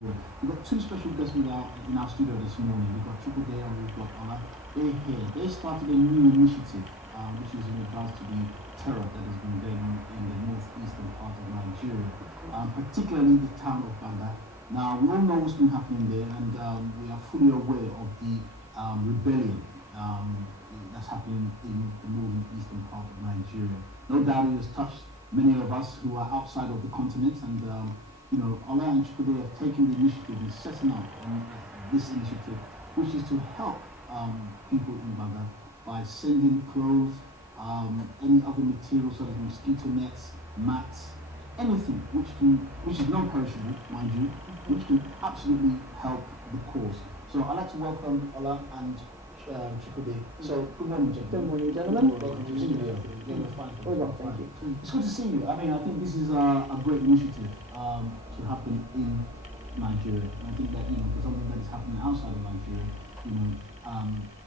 We've got two special guests in our studio this morning. We've got Triple Day and we've got Ola. They're here. They started a new initiative, which is in regards to the terror that has been going on in the northeastern part of Nigeria, particularly the town of Baga. Now, we all know what's been happening there, and we are fully aware of the rebellion that's happening in the northeastern part of Nigeria. No doubt it has touched many of us who are outside of the continent, and Ola and Chukwude have taken the initiative in setting up this initiative, which is to help people in Baga by sending clothes, any other materials such as mosquito nets, mats, anything which is non-perishable, mind you, which can absolutely help the cause. So I'd like to welcome Ola and Chukwude. So good morning, gentlemen. Good morning, gentlemen. Welcome to the studio. Well, thank you. It's good to see you. I mean, I think this is a great initiative to happen in Nigeria. And I think that, for something that is happening outside of Nigeria,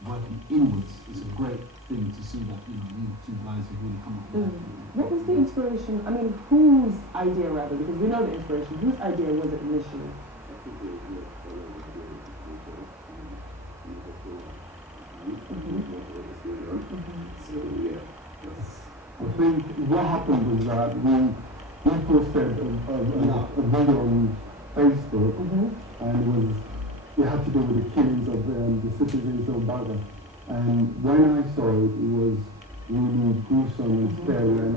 working inwards is a great thing to see that, you two guys have really come up with that. What was the inspiration? I mean, whose idea rather? Because we know the inspiration. Whose idea was it initially? I think what happened was that we posted a video on Facebook, and it had to do with the killings of the citizens of Baga. And when I saw it, it was really gruesome and scary, and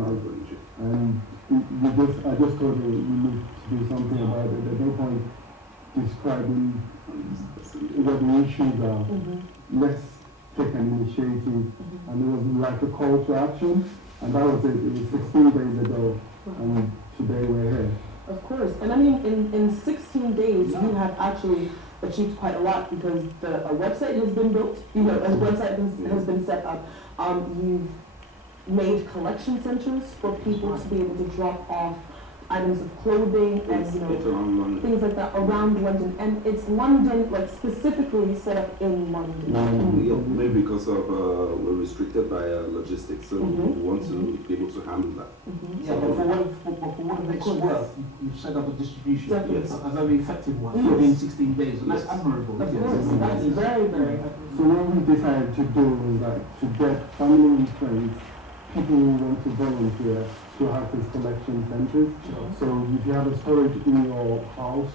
I just thought we need to do something about it. There's no point describing what the issues are. Let's take an initiative, and it was like a call to action, and that was it. It was 16 days ago, and today we're here. Of course, and I mean, in 16 days, you have actually achieved quite a lot because a website has been built, a website has been set up. You've made collection centers for people to be able to drop off items of clothing and things like that around London, and it's London, like specifically set up in London. Maybe because of we're restricted by logistics, so we want to be able to handle that. Yeah, but for what it's worth, you've set up a distribution, a very effective one, within 16 days, and that's admirable. Of course, that's very, very helpful. So what we decided to do was to get family and friends, people who want to volunteer, to have these collection centers. So if you have a storage in your house,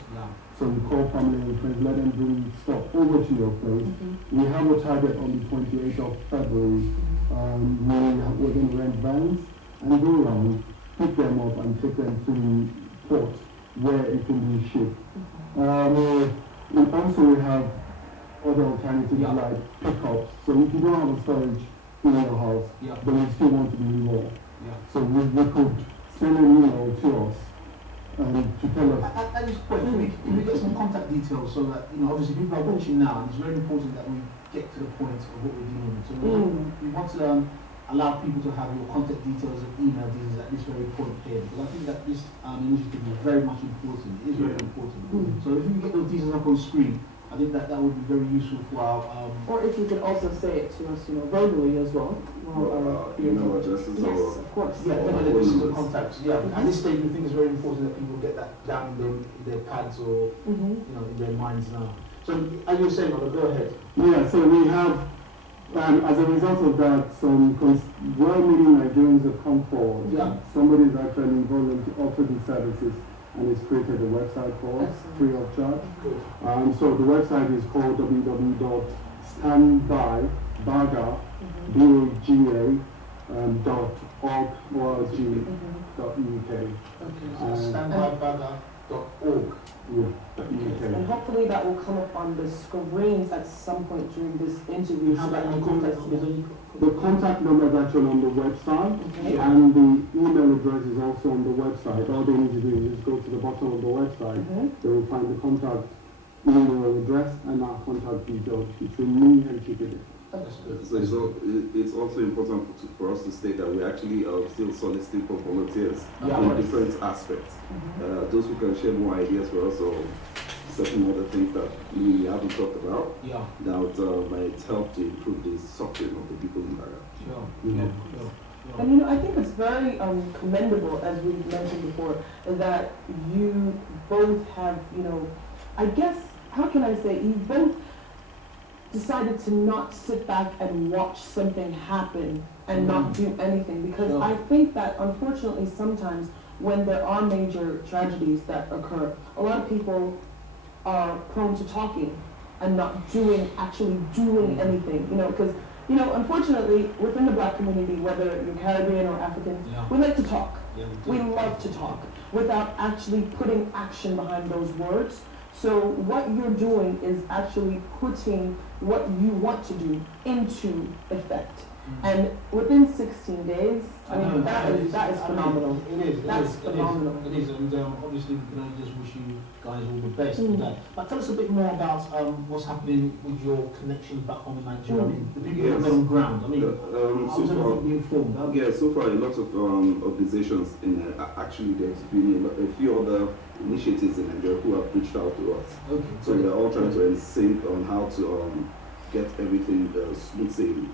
so you call family and friends, let them bring stuff over to your place. We have a target on the 28th of February. We're going to rent vans and go around, pick them up and take them to port where it can be shipped. And also we have other alternatives like pickups. So if you don't have a storage in your house, but you still want to be involved, so we could send an email to us to tell us. At this point, can we get some contact details so that, obviously people are watching now, and it's very important that we get to the point of what we're dealing with. So we want to allow people to have your contact details and email details at this very point here, because I think that this initiative is very much important. It is very important. So if you can get those details up on screen, I think that would be very useful for our... Or if you could also say it to us, verbally as well. Email addresses. Yes, of course. Yeah, this is the contacts. Yeah, at this stage we think it's very important that people get that down in their pads or, in their minds now. So, as you were saying, Ola, go ahead. Yeah, so we have, as a result of that, some well-meaning Nigerians have come forward. Somebody's actually volunteered to offer these services, and it's created a website for us, free of charge. So the website is called www.StandByBaga, .org.uk. StandByBaga.org. And hopefully that will come up on the screens at some point during this interview. How about the contact? The contact number is actually on the website, and the email address is also on the website. All they need to do is just go to the bottom of the website. They will find the contact email address and our contact details between me and Chikede. So it's also important for us to state that we actually are still soliciting for volunteers in different aspects. Those who can share more ideas for us, or certain other things that we haven't talked about, that might help to improve the suffering of the people in Baga. And I think it's very commendable, as we mentioned before, that you both have I guess, how can I say, you both decided to not sit back and watch something happen and not do anything, because I think that unfortunately sometimes when there are major tragedies that occur, a lot of people are prone to talking and not actually doing anything, because, unfortunately, within the Black community, whether you're Caribbean or African, we like to talk. We love to talk without actually putting action behind those words. So what you're doing is actually putting what you want to do into effect. And within 16 days, that is phenomenal. That's phenomenal. It is, and obviously we can only just wish you guys all the best with that. But tell us a bit more about what's happening with your connections back home in Nigeria. I mean, the people who are on ground. I mean, so far, being formed. so far a lot of organizations actually there's been a few other initiatives in Nigeria who have reached out to us. Okay. So we are all trying to sync on how to get everything smooth sailing.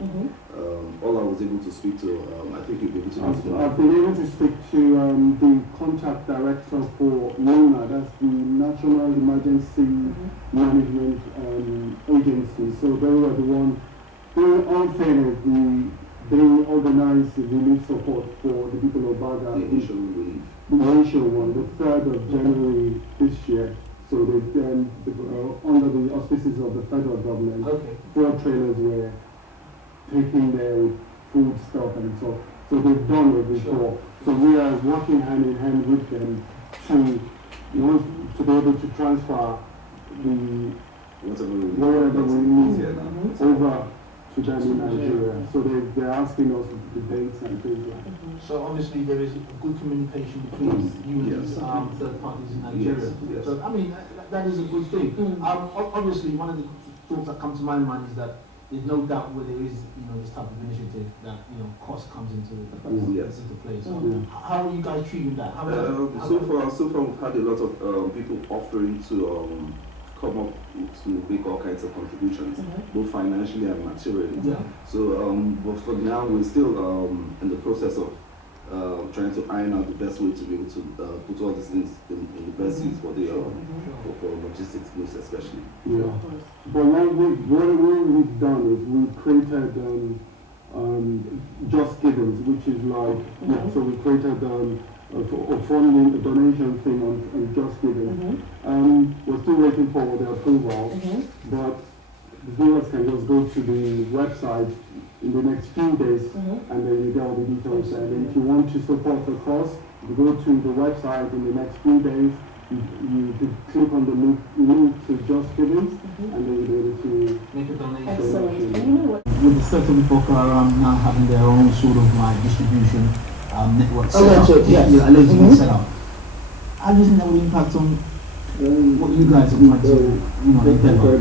All I was able to speak to, I think you'll be able to I've been able to speak to the contact director for NOMA, that's the National Emergency Management Agency. So they were the one, all fairness, they organized the relief support for the people of Baga. the initial relief. The initial one, the 3rd of January this year. So they under the auspices of the federal government, 4 trailers were taking their food stuff and so they've done it before. So we are working hand in hand with them to be able to transfer whatever we need over to them in Nigeria. So they're asking us the dates and things like that. So obviously there is a good communication between you and third parties in Nigeria. Yes. So I mean that is a good thing. Obviously one of the thoughts that come to my mind is that there's no doubt where there is this type of initiative that cost comes into play. So how are you guys treating that? So far we've had a lot of people offering to come up to make all kinds of contributions, both financially and materially. So, but for now, we're still in the process of trying to iron out the best way to be able to put all these things in the best use for the for logistics needs especially. Yeah. But what we've done is we created Just Givens, which is like so we created a funding, a donation thing on Just Giving. We're still waiting for the approval, but the viewers can just go to the website in the next few days and then you get all the details. And if you want to support the cause, you go to the website in the next few days, you click on the link to Just Giving and then you'll be able to make a donation. Excellent. And you know what? With the certain Boko Haram now having their own sort of like distribution network set up, allegedly set up. How do you think that will impact on what you guys are trying to, endeavor?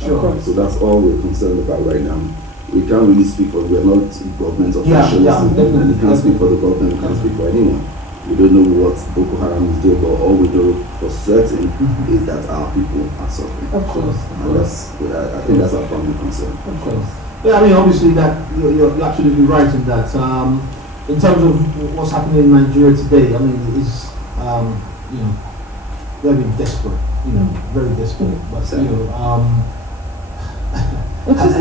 Sure. So that's all we're concerned about right now. We can't really speak for, we're not government officials. We can't speak for the government, we can't speak for anyone. We don't know what Boko Haram is doing, but all we know for certain is that our people are suffering. Of course. And I think that's our primary concern. Of course. Yeah, I mean, obviously that you're absolutely right in that. In terms of what's happening in Nigeria today, I mean, it's very desperate. Very desperate. But it's just, I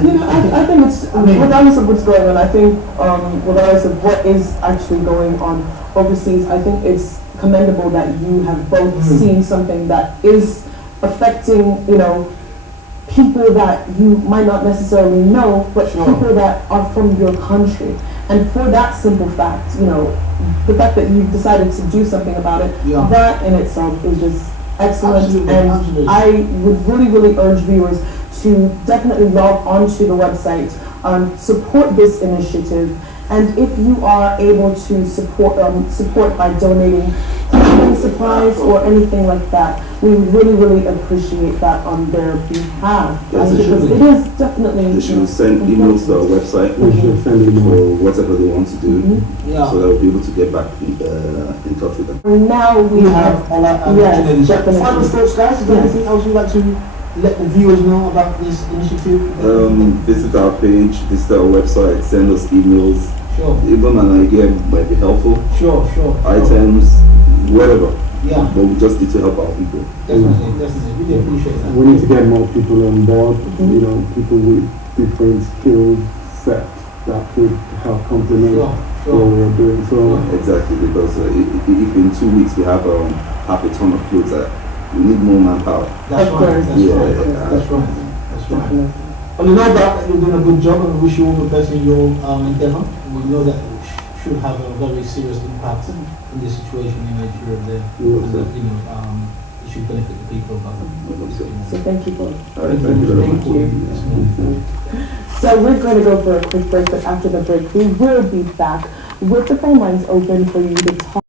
think it's, regardless of what's going on, I think, regardless of what is actually going on overseas, I think it's commendable that you have both seen something that is affecting, people that you might not necessarily know, but people that are from your country. And for that simple fact, the fact that you've decided to do something about it, that in itself is just excellent. Absolutely. I would really, really urge viewers to definitely log onto the website, support this initiative, and if you are able to support by donating clothing supplies or anything like that, we really, really appreciate that on their behalf. Yes, because it is definitely. They should send emails to our website for whatever they want to do, so that we'll be able to get back in touch with them. Now we have definitely. Final thoughts, guys. Is there anything else you'd like to let the viewers know about this initiative? Visit our page, visit our website, send us emails. Sure. Even an idea might be helpful. Sure. Items, whatever. Yeah. But we just need to help our people. Definitely. Really appreciate that. We need to get more people on board, you know, people with different skill sets that could help complement what we're doing. So Exactly, because if in 2 weeks we have half a ton of clothes, we need more manpower. That's Of right. course. That's right. Definitely. On the note that you're doing a good job, and we wish you all the best in your endeavor. We know that it should have a very serious impact in the situation in Nigeria there, and that it should benefit the people. So thank you both. All right, thank you very much. Thank you. So we're going to go for a quick break, but after the break, we will be back with the phone lines open for you to talk.